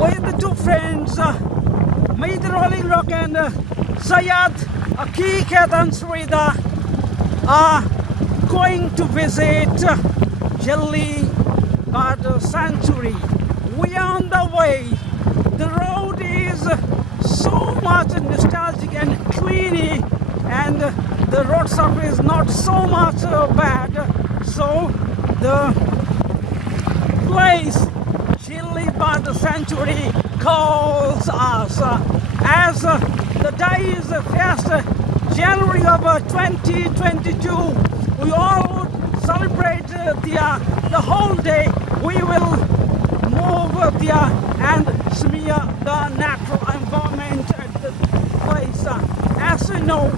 with the two friends, me the Rolling Rock and Sayed Akik and Srida, are going to visit Jhilli Bird Sanctuary. We are on the way. The road is so much nostalgic and clean, and the road surface is not so much bad. So the place Jhilli Bird Sanctuary calls us. As the day is 1st January of 2022, we all celebrate the whole day. We will move there and smear the natural environment at the place. As you know,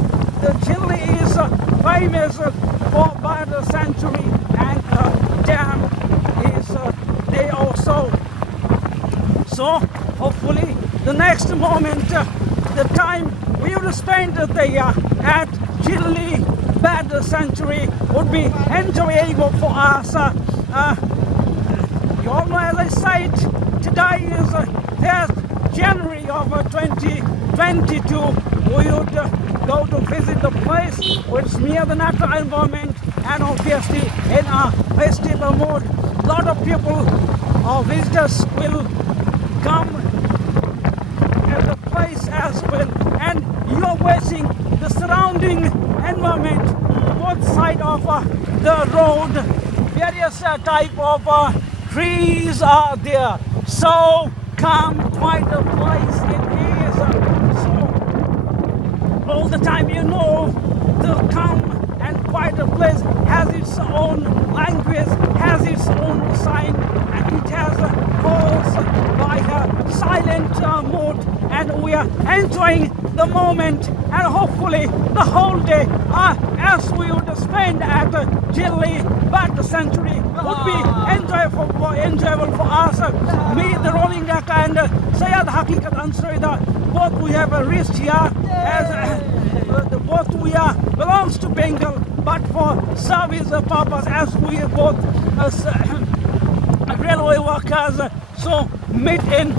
the Jhilli is famous for bird sanctuary, and dam is there also. So hopefully the next moment, the time we will spend there at Jhilli Bird Sanctuary would be enjoyable for us. You all know, as I said, today is 1st January of 2022. We would go to visit the place, we'll smear the natural environment, and obviously in a festival mood. A lot of people or visitors will come at the place as well, and you're watching the surrounding environment, both sides of the road. Various type of trees are there. So calm, quiet a place it is. So all the time, you know, the calm and quiet place has its own language, has its own sign, and it has calls by a silent mode, and we are enjoying the moment, and hopefully the whole day as we would spend at Jhilli Bird Sanctuary would be enjoyable for us. Me, the Rolling Rock, and Sayed Hakikat Ansarida, both we have reached here as both we are belongs to Bengal, but for service purpose, as we are both railway workers, so meet in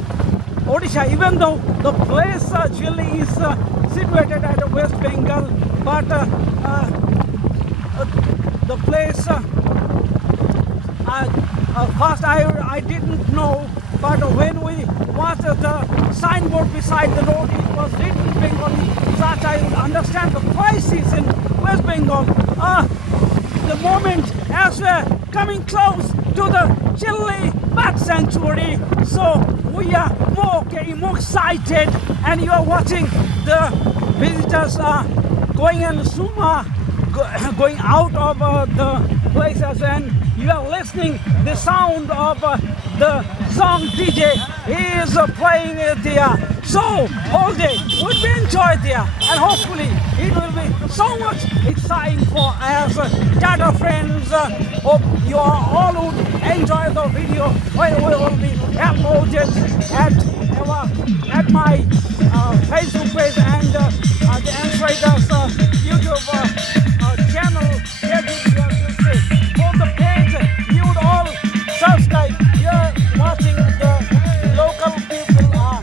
Odisha. Even though the place Jhilli is situated at West Bengal, but the place first I didn't know, but when we watched the signboard beside the road, it was written Bengali, such I would understand the place is in West Bengal. The moment as we're coming close to the Jhilli Bird Sanctuary, so we are more excited, and you are watching the visitors going and going out of the places, and you are listening the sound of the song DJ is playing there. So all day would be enjoyed there, and hopefully it will be so much exciting for us. Tata friends, hope you all would enjoy the video when we will be uploaded at my Facebook page and the Answers YouTube channel. For the page, you would all subscribe. You're watching the local people are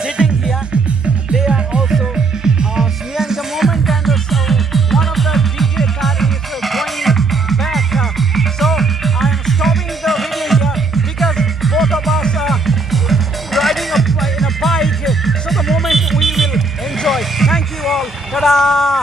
sitting here. They are also smearing the moment, and so one of the DJ car is going back. So I am stopping the video here because both of us are riding in a bike. So the moment we will enjoy. Thank you all. Ta-da!